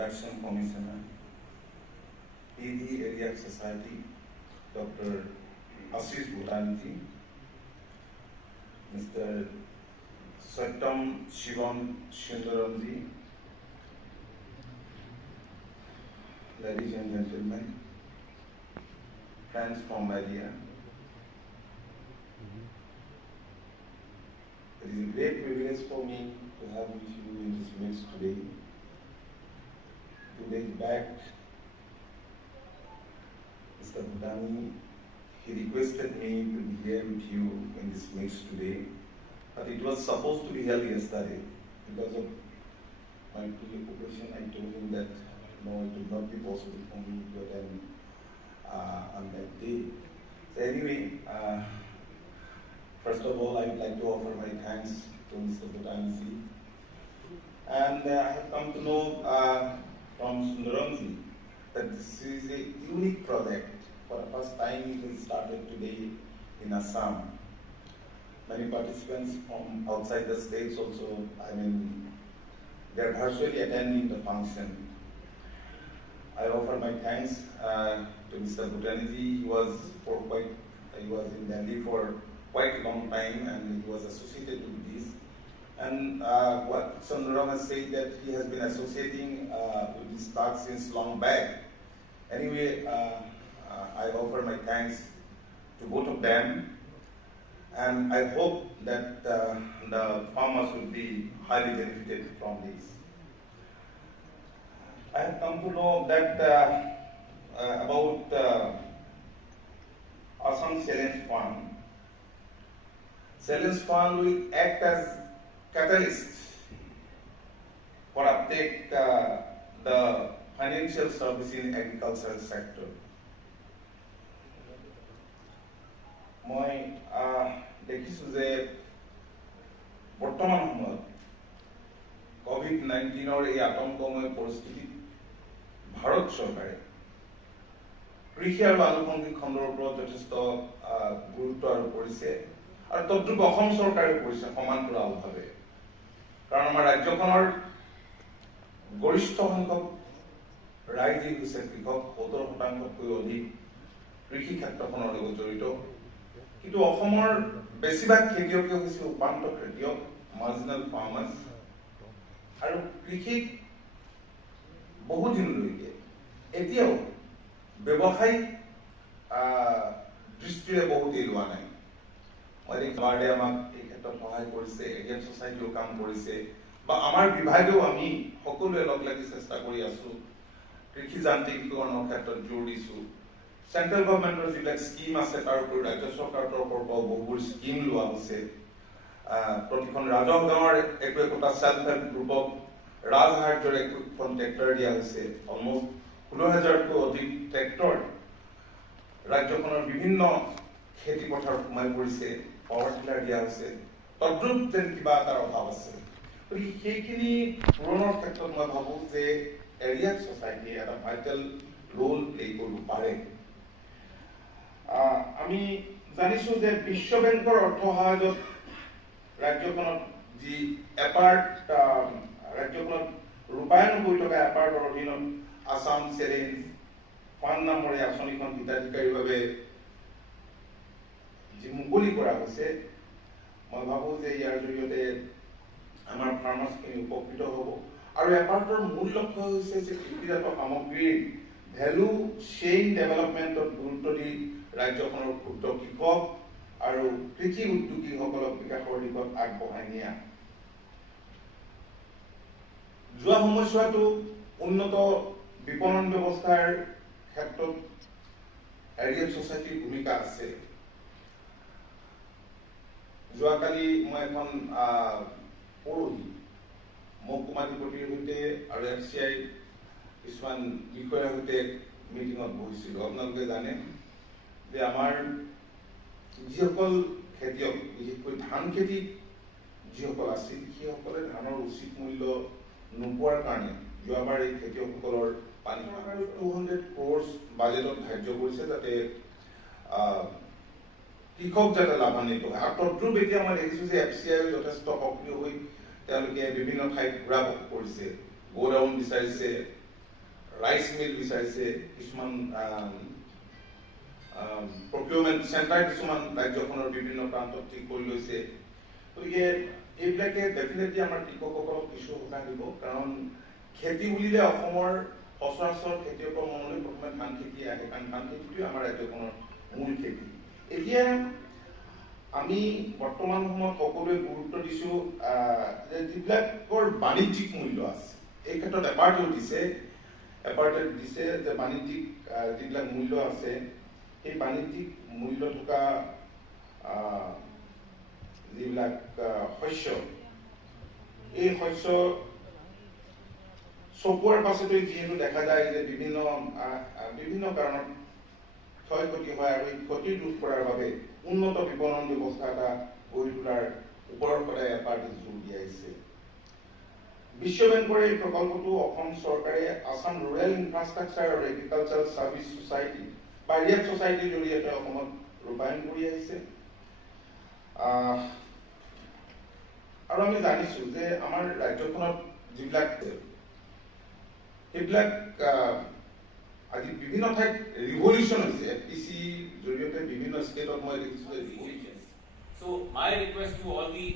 Production Commissioner, PD Area Society, Dr. Ashish Bhutanji, Mr. Satyam Shivam Sundaramji, ladies and gentlemen, friends from area. It is a great privilege for me to have with you in this midst today. 2 days back, Mr. Bhutani, he requested me to be here with you in this midst today, but it was supposed to be held yesterday. Because of my preoccupation, I told him that no, it would not be possible for me to attend on that day. So anyway, first of all, I would like to offer my thanks to Mr. Bhutanji. And I have come to know from Sundaramji that this is a unique project. For the first time it is started today in Assam. Many participants from outside the states also, they are virtually attending the function. I offer my thanks to Mr. Bhutanji. He was in Delhi for quite a long time and he was associated with this. And what Sundaram has said that he has been associating with this park since long back. Anyway, I offer my thanks to both of them, and I hope that the farmers will be highly benefited from this. I have come to know that about Assam Challenge Fund. Challenge Fund will act as catalyst for uptake the financial service in agricultural sector. মই দেখিছো যে বৰ্তমান সময়ত COVID-19 এই আতংকময় পৰিস্থিতিত ভাৰত চৰকাৰে কৃষি আৰু আনুষংগিক খণ্ডৰ ওপৰত যথেষ্ট গুৰুত্ব আৰোপ কৰিছে আৰু তদ্ৰুপ অসম চৰকাৰে কৰিছে সমান্তৰালভাৱে। কাৰণ আমাৰ ৰাজ্যখনৰ গৰিষ্ঠ সংখ্যক ৰাইজেই হৈছে কৃষক, 70%তকৈ অধিক কৃষি ক্ষেত্ৰখনৰ লগত জড়িত। কিন্তু অসমৰ বেছিভাগ খেতিয়কে হৈছে উপান্ত খেতিয়ক, মাৰ্জিনেল ফাৰ্মাৰ্ছ, আৰু কৃষিক বহুদিনলৈকে এতিয়াও ব্যৱসায়িক দৃষ্টিৰে বহুতেই লোৱা নাই। বাৰ্ডে আমাক এই ক্ষেত্ৰত সহায় কৰিছে, এডিএম ছ'চাইটিও কাম কৰিছে, বা আমাৰ বিভাগেও আমি সকলোৱে লগ লাগি চেষ্টা কৰি আছো, কৃষি যান্ত্ৰিকীকৰণৰ ক্ষেত্ৰত জোৰ দিছো। চেন্ট্ৰেল গভৰ্ণমেণ্টৰ যিবিলাক স্কিম আছে তাৰ উপৰি ৰাজ্য চৰকাৰৰ তৰফৰ পৰা বহুবোৰ স্কিম লোৱা হৈছে। প্ৰতিখন ৰাজহ গাঁৱৰ একোটা চেল্ফ হেল্প গ্ৰুপক ৰাজসাহাৰ্যৰ একোখন ট্ৰেক্টৰ দিয়া হৈছে। অলমষ্ট 16,000তকৈ অধিক ট্ৰেক্টৰ ৰাজ্যখনৰ বিভিন্ন খেতি পথাৰত সোমাই পৰিছে, পাৱাৰ টিলাৰ দিয়া হৈছে। তদ্ৰুপ যেন কিবা এটাৰ অভাৱ আছে। গতিকে সেইখিনি পূৰণৰ ক্ষেত্ৰত মই ভাবো যে এৰিয়া ছ'চাইটিয়ে এটা ভাইটেল ৰোল প্লে কৰিব পাৰে। আমি জানিছো যে বিশ্ব বেংকৰ অৰ্থ সহায়ত ৰাজ্যখনত যি ৰাজ্যখনত ৰূপায়ণ হৈ থকা এপাৰ্টৰ অধীনত আসাম চেলেঞ্জ ফাণ্ড নামৰ এই আঁচনিখন হিতাধিকাৰীৰ বাবে যি মুকলি কৰা হৈছে, মই ভাবো যে ইয়াৰ জৰিয়তে আমাৰ ফাৰ্মাৰ্ছখিনি উপকৃত হ'ব। আৰু এপাৰ্টৰ মূল লক্ষ্য হৈছে যে কৃষিজাত সামগ্ৰীৰ ভেলু চেইন ডেভেলপমেণ্টত গুৰুত্ব দি ৰাজ্যখনৰ ক্ষুদ্ৰ কৃষক আৰু কৃষি উদ্যোগীসকলক বিকাশৰ দিশত আগবঢ়াই নিয়া। যোৱা সময়ছোৱাতো উন্নত বিপণন ব্যৱস্থাৰ ক্ষেত্ৰত এৰিয়া ছ'চাইটিৰ ভূমিকা আছে। যোৱাকালি মই এখন পৰহি মহকুমাধিপতিৰ সৈতে আৰু FCI কিছুমান বিষয়াৰ সৈতে মিটিঙত বহিছিলোঁ। আপোনালোকে জানে যে আমাৰ যিসকল খেতিয়ক, বিশেষকৈ ধান খেতিত যিসকল আছিল, সেইসকলে ধানৰ উচিত মূল্য নোপোৱাৰ কাৰণে যোৱাবাৰ এই খেতিয়কসকলৰ পানী 200 crores বাজেটত ধাৰ্য কৰিছে যাতে কৃষক যাতে লাভান্বিত হয়। আৰু তদ্ৰুপ এতিয়া মই দেখিছোঁ যে FCI যথেষ্ট সক্ৰিয় হৈ তেওঁলোকে বিভিন্ন ঠাইত ঘূৰা কৰিছে, গোডাউন বিচাৰিছে, ৰাইচ মিল বিচাৰিছে, কিছুমান প্ৰকিউৰমেণ্ট চেণ্টাৰ কিছুমান ৰাজ্যখনৰ বিভিন্ন প্ৰান্তত ঠিক কৰি লৈছে। গতিকে এইবিলাকে ডেফিনেটলি আমাৰ কৃষকসকলক কিছু সকাহ দিব, কাৰণ খেতি বুলিলে অসমৰ সচৰাচৰ খেতিয়কৰ মনলৈ প্ৰথমে ধান খেতি আহে, কাৰণ ধান খেতিটোৱে আমাৰ ৰাজ্যখনৰ মূল খেতি। এতিয়া আমি বৰ্তমান সময়ত সকলোৱে গুৰুত্ব দিছোঁ যে যিবিলাকৰ বাণিজ্যিক মূল্য আছে, এই ক্ষেত্ৰত এপাৰ্টেড দিছে যে বাণিজ্যিক যিবিলাক মূল্য আছে, সেই বাণিজ্যিক মূল্য থকা যিবিলাক শস্য, এই শস্য চপোৱাৰ পাছতে যিহেতু দেখা যায় যে বিভিন্ন কাৰণত ক্ষয় ক্ষতি হয়, আৰু এই ক্ষতি ৰোধ কৰাৰ বাবে উন্নত বিপণন ব্যৱস্থা এটা গঢ়ি তোলাৰ ওপৰত সদায় এপাৰ্টি জোৰ দিয়াইছে। বিশ্ব বেংকৰ এই প্ৰকল্পটো অসম চৰকাৰে আসাম ৰুৰেল ইনফ্ৰাষ্ট্ৰাকচাৰ আৰু এগ্ৰিকালচাৰ ছাৰ্ভিচ ছ'চাইটি বা ৰিয়েট ছ'চাইটিৰ জৰিয়তে অসমত ৰূপায়ণ কৰি আহিছে। আৰু আমি জানিছোঁ যে আমাৰ ৰাজ্যখনত যিবিলাক সেইবিলাক আজি বিভিন্ন ঠাইত ৰিভলিউচন হৈছে, FPCৰ জৰিয়তে বিভিন্ন ষ্টেটত মই দেখিছোঁ revolution. So my request to all the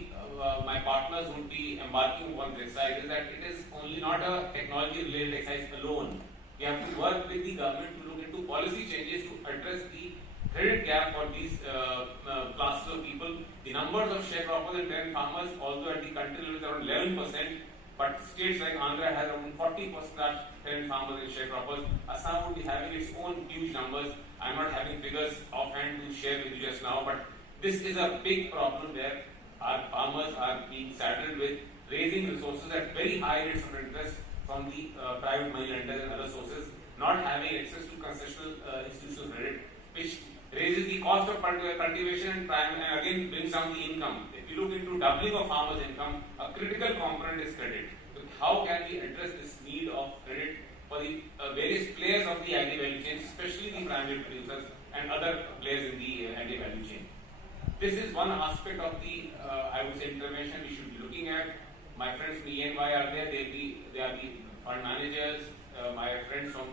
my partners would be embarking on this exercise is that it is only not a technology related exercise alone. We have to work with the government to look into policy changes to address the credit gap for these classes of people. The numbers of sharecroppers and tenant farmers, although at the country level is around 11%, but states like Andhra has around 40% tenant farmers and sharecroppers. Assam would be having its own huge numbers. I am not having figures offhand to share with you just now, but this is a big problem where our farmers are being saddled with raising resources at very high rates of interest from the private money lenders and other sources, not having access to concessional institutional credit, which raises the cost of cultivation and again brings down the income. If you look into doubling of farmers' income, a critical component is credit. So how can we address this need of credit for the various players of the agri value chain, especially the primary producers and other players in the agri value chain? This is one aspect of the, I would say, intervention we should be looking at. My friends from ENY are there; they are the fund managers. My friends from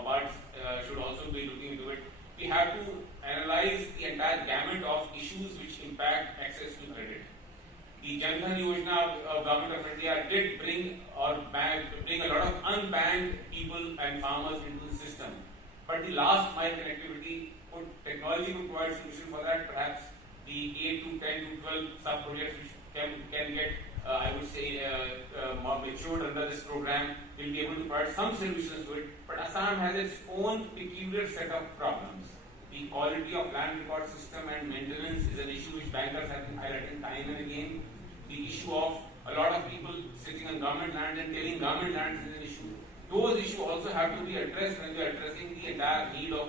ABARDS should also be looking into it. We have to analyze the entire gamut of issues which impact access to credit. The Jan Dhan Yojana of Government of India did bring a lot of unbanked people and farmers into the system. But the last mile connectivity, technology could provide solution for that. Perhaps the 8 to 10 to 12 sub-projects which can get, I would say, more matured under this program will be able to provide some solutions to it. But Assam has its own peculiar set of problems. The quality of land record system and maintenance is an issue which bankers have been highlighting time and again. The issue of a lot of people sitting on government land and telling government land is an issue. Those issues also have to be addressed when we are addressing the entire need of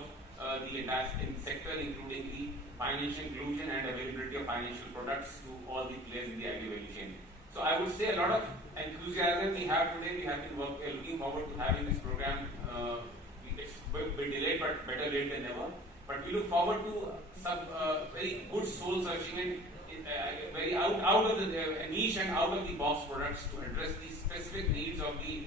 the entire sector, including the financial inclusion and availability of financial products to all the players in the agri value chain. So I would say a lot of enthusiasm we have today. We have been looking forward to having this program. It's a bit delayed, but better late than never. But we look forward to some very good soul searching and very out of the niche and out of the box products to address the specific needs of the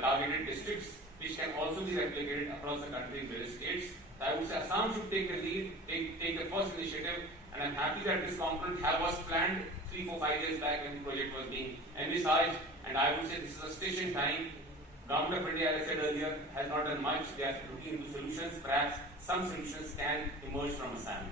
targeted districts, which can also be replicated across the country in various states. I would say Assam should take the lead, take the first initiative, and I'm happy that this component was planned 3, 4, 5 years back when the project was being envisaged, and I would say this is a station time. Government of India, as I said earlier, has not done much. They are looking into solutions. Perhaps some solutions can emerge from Assam.